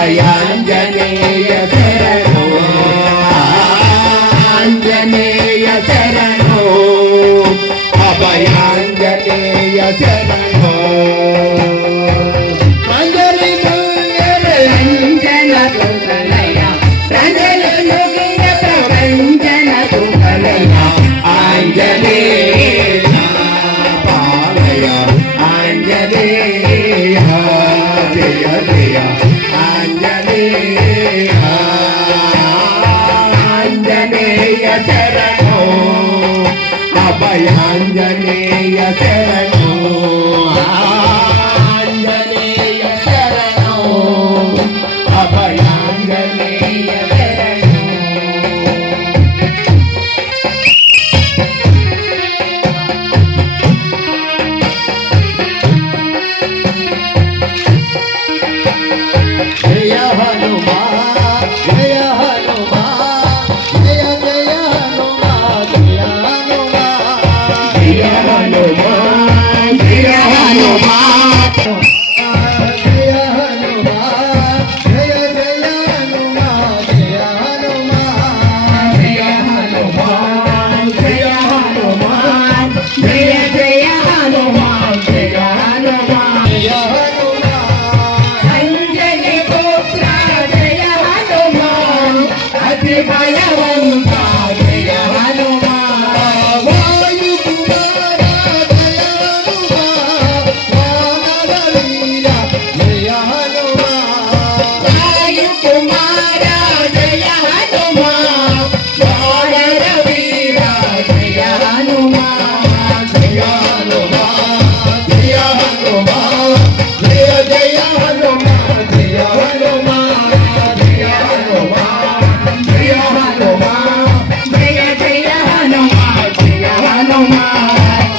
అభయాంజనేయ శరణు ఆంజనేయ శరణు అభయాంజనేయ శరణు అంజలి అంజన సుతలయ రంజలు యుగియ ప్రపంచన సుతలయ ఆంజనేయ పాలయ ఆంజనేయ జయ జయ ఆంజనేయ ఆంజనేయ శరణు అభయాంజనేయ శరణు ఆంజనేయ శరణు అభయాంజనేయ శరణు జయ హనుమాన్ జయ హనుమాన్ జయ జయ హనుమాన్ జయ హనుమాన్ జయ హనుమాన్ జయ హనుమాన్ జయ హనుమాన్ జయ జయ హనుమాన్ జయ హనుమాన్ జయ హనుమాన్ జయ హనుమాన్ జయ జయ హనుమాన్ జయ హనుమాన్ జయ భయవంత జయ హనుమాన్ వాయు కుమార జయ హనుమాన్ వానర వీర జయ హనుమాన్ వాయు కుమార జయ హనుమాన్ వానర వీర జయ హనుమాన్ జయ హనుమాన్ జయ హనుమాన్ జయ జయ హనుమాన్ జయ హనుమాన్ జయ హనుమాన్ జయ హనుమాన్ జయ జయ హనుమాన్ జయ హనుమాన్